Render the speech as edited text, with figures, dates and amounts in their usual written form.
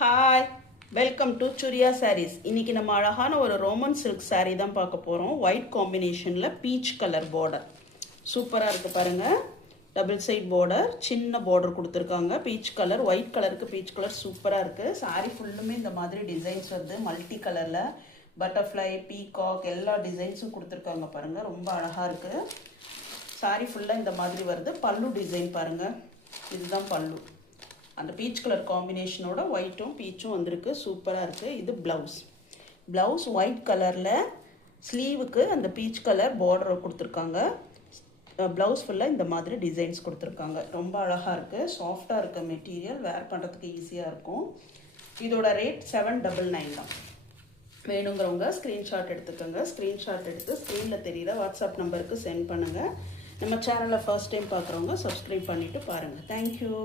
Hi, welcome to Suriya Sarees. இன்னைக்கு நம்ம அழகான ஒரு ரோமன் சில்க் saree தான் பார்க்க போகிறோம். ஒயிட் காம்பினேஷனில் பீச் கலர் பார்டர் சூப்பராக இருக்குது பாருங்கள். டபுள் சைட் பார்டர், சின்ன பார்டர் கொடுத்துருக்காங்க. பீச் கலர், ஒயிட் கலருக்கு பீச் கலர் சூப்பராக இருக்குது. saree ஃபுல்லுமே இந்த மாதிரி டிசைன்ஸ் வருது. மல்டி கலரில் பட்டர்ஃப்ளை, பீகாக் எல்லா டிசைன்ஸும் கொடுத்துருக்காங்க பாருங்கள். ரொம்ப அழகாக இருக்குது. saree ஃபுல்லாக இந்த மாதிரி வருது. பல்லு டிசைன் பாருங்கள், இதுதான் பல்லு. அந்த பீச் கலர் காம்பினேஷனோட ஒயிட்டும் பீச்சும் வந்திருக்கு. சூப்பராக இருக்குது. இது ப்ளவுஸ் ஒயிட் கலரில் ஸ்லீவுக்கு அந்த பீச் கலர் பார்டரை கொடுத்துருக்காங்க. ப்ளவுஸ் ஃபுல்லாக இந்த மாதிரி டிசைன்ஸ் கொடுத்துருக்காங்க. ரொம்ப அழகாக இருக்குது. சாஃப்டாக இருக்க மெட்டீரியல், வேர் பண்ணுறதுக்கு ஈஸியாக இருக்கும். இதோட ரேட் 799 தான். வேணுங்கிறவங்க ஸ்க்ரீன்ஷாட் எடுத்துக்கோங்க. ஸ்க்ரீன்ஷாட் எடுத்து ஸ்க்ரீனில் தெரிகிற வாட்ஸ்அப் நம்பருக்கு சென்ட் பண்ணுங்கள். நம்ம சேனலை ஃபர்ஸ்ட் டைம் பார்க்குறவங்க சப்ஸ்கிரைப் பண்ணிவிட்டு பாருங்கள். தேங்க்யூ.